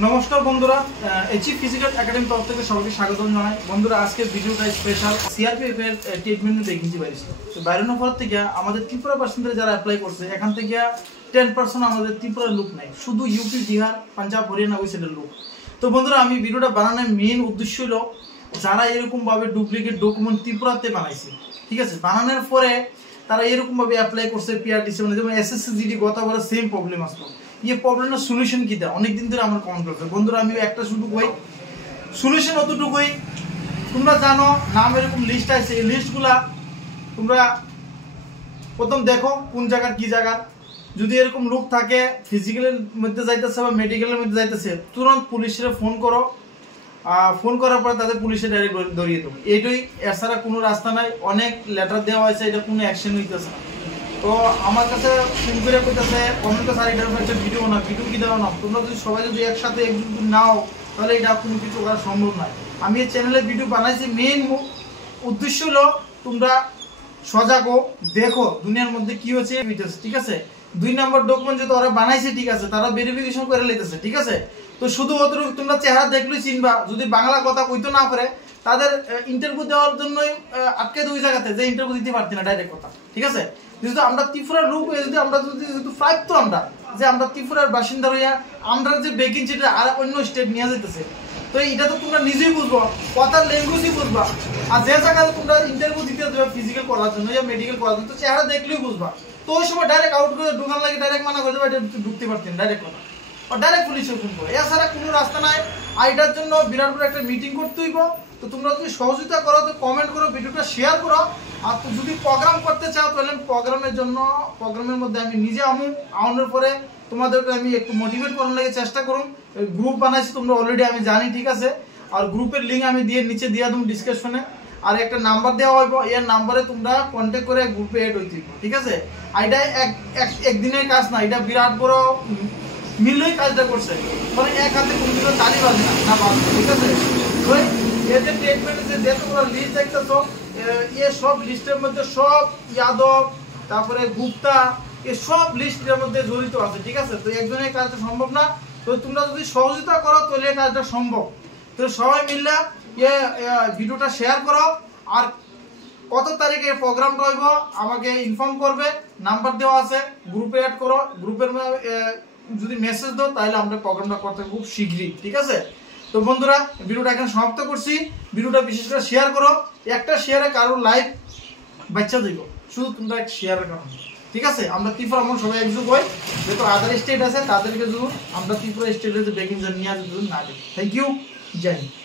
নমস্কার বন্ধুরা, achieve physical academy তরফ থেকে সবাইকে স্বাগত জানাই। বন্ধুরা, আজকের ভিডিওটা স্পেশাল সিআরপিএফ এর ট্রিটমেন্ট দেখিয়েছি বাইরে। তো বাইরের পর থেকে আমাদের ত্রিপুরা পার্সেন্টেজ যারা অ্যাপ্লাই করছে, এখান থেকে 10% আমাদের ত্রিপুরার লোক নাই, শুধু ইউপি, বিহার, পাঞ্জাব, হরিয়ানা ওই সাইডের লোক। তো বন্ধুরা, আমি ভিডিওটা বানানোর মেইন উদ্দেশ্য হলো যারা এরকমভাবে ডুপ্লিকেট ডকুমেন্ট ত্রিপুরাতে বানাইছে, ঠিক আছে, বানানোর পরে তারা এরকমভাবে অ্যাপ্লাই করছে পিআরটিসি, মানে যেমন এসএসসি জিডি গতবার সেম প্রবলেম আসলো। ये প্রবলেমের সলিউশন কি দেয় অনেক দিন ধরে আমার কমেন্ট করছে। বন্ধুরা, আমি একটা শুধু কই সলিউশন অতটুকুই, তোমরা জানো নাম এরকম লিস্ট আছে, এই লিস্টগুলা তোমরা প্রথম দেখো কোন জায়গার কি জায়গার। যদি এরকম লোক থাকে ফিজিক্যালের মধ্যে যাইতেছে বা মেডিকেলের মধ্যে যাইতেছে, তুরন্ত পুলিশের ফোন করো, ফোন করার পরে তাদের পুলিশে ডাইরেক্ট ধরিয়ে দেবো। এইটাই, এছাড়া কোনো রাস্তা নাই। অনেক লেটার দেওয়া হয়েছে, এটা কোনো অ্যাকশন হইতেছে না। তো আমার কাছে ফোন করে কইতেছে কমেন্টে স্যার এটার হচ্ছে ভিডিও না, ভিডিও কি দেওয়া না। তোমরা যদি সবাই যদি একসাথে একজুট নাও তাহলে এটা কোনো কিছু করা সম্ভব নয়। আমি এই চ্যানেলে ভিডিও বানাইছি, মেইন উদ্দেশ্য হলো তোমরা সজাগ হো, দেখো দুনিয়ার মধ্যে কি হচ্ছে, ঠিক আছে। 2 নম্বর ডকুমেন্ট যেটা ওরা বানাইছে, ঠিক আছে, তারা ভেরিফিকেশন করে লইতেছে, ঠিক আছে। তো শুধু অতটুকু তোমরা চেহারা দেখলেই চিনবা। যদি বাংলা কথা কইতে না পারে তাদের ইন্টারভিউ দেওয়ার জন্যই আটকে দুই জায়গাতে যে ইন্টারভিউ দিতে পারছি না ডাইরেক্ট কথা, ঠিক আছে। যেহেতু আমরা ত্রিপুরার লোক হয়ে যদি আমরা যদি ফ্লাইট তো আমরা যে আমরা ত্রিপুরার বাসিন্দা হইয়া আমরা যে ভ্যাকেন্সিটা আর অন্য স্টেট নিয়ে যেতেছে, তো এটা তো তোমরা নিজেই বুঝবো, কথার ল্যাঙ্গুয়েজই বুঝবা। আর যে জায়গায় তোমরা ইন্টারভিউ দিতে দেবে ফিজিক্যাল করার জন্য বা মেডিকেল করার জন্য, তো চেহারা দেখলেই বুঝবা। তো ওই সময় ডাইরেক্ট আউট করে ঢুকান লাগে, ডাইরেক্ট মানা করে দেবে, এটা ঢুকতে পারতেন ডাইরেক্ট কথা, আর ডাইরেক্ট পুলিশে ফোন করে। এছাড়া কোনো রাস্তা নাই। আর এটার জন্য বিরাট বড় একটা মিটিং করতে হইব। তো তোমরা যদি সহযোগিতা করো তো কমেন্ট করো, ভিডিওটা শেয়ার করো। আর তো যদি প্রোগ্রাম করতে চাও তাহলে প্রোগ্রামের জন্য প্রোগ্রামের মধ্যে আমি নিজে আউনের পরে তোমাদেরকে আমি একটু মোটিভেট করার লাগে চেষ্টা করুন। গ্রুপ বানাইছি তোমরা অলরেডি, আমি জানি, ঠিক আছে। আর গ্রুপের লিঙ্ক আমি নিচে দিয়ে দেবো ডিসক্রিপশনে। আর একটা নাম্বার দেওয়া হইব, এর নাম্বারে তোমরা কন্ট্যাক্ট করে গ্রুপে এড হইতে, ঠিক আছে। আর এটা একদিনের কাজ না, এটা বিরাট বড় মিললেই কাজটা করছে, মানে এক হাতে কোনো কিছু তালি বাজে না বাজবে, ঠিক আছে। এই যে ট্রিটমেন্টের যে তোমরা লিস্ট দেখতেছো, এই সব লিস্টের মধ্যে সব যাদব, তারপরে গুপ্তা, এই সব লিস্টের মধ্যে জড়িত আছে, ঠিক আছে। তো একজনের কাজটা সম্ভব না। তো তোমরা যদি সহযোগিতা করো তাহলে এই কাজটা সম্ভব। তো সবাই মিললে ভিডিওটা শেয়ার করো। আর কত তারিখে প্রোগ্রামটা হইব আমাকে ইনফর্ম করবে, নাম্বার দেওয়া আছে, গ্রুপে অ্যাড করো। গ্রুপের যদি মেসেজ দাও তাহলে আমরা প্রোগ্রামটা করতে খুব শীঘ্রই, ঠিক আছে। তো বন্ধুরা, ভিডিওটা এখানে সমাপ্ত করছি। ভিডিওটা বিশেষ করে শেয়ার করো। একটা শেয়ারে কারোর লাইফ বাচ্চা দিব, শুধু তোমরা এক শেয়ারের কারণে, ঠিক আছে। আমরা ত্রিপুরা আমরা সবাই একযোগ হই, যেহেতু আদার স্টেট আছে তাদেরকে যদি আমরা ত্রিপুরা স্টেটে যে বেগিং নিয়ে আসতে না দিই। থ্যাংক ইউ, জয় হিন্দ।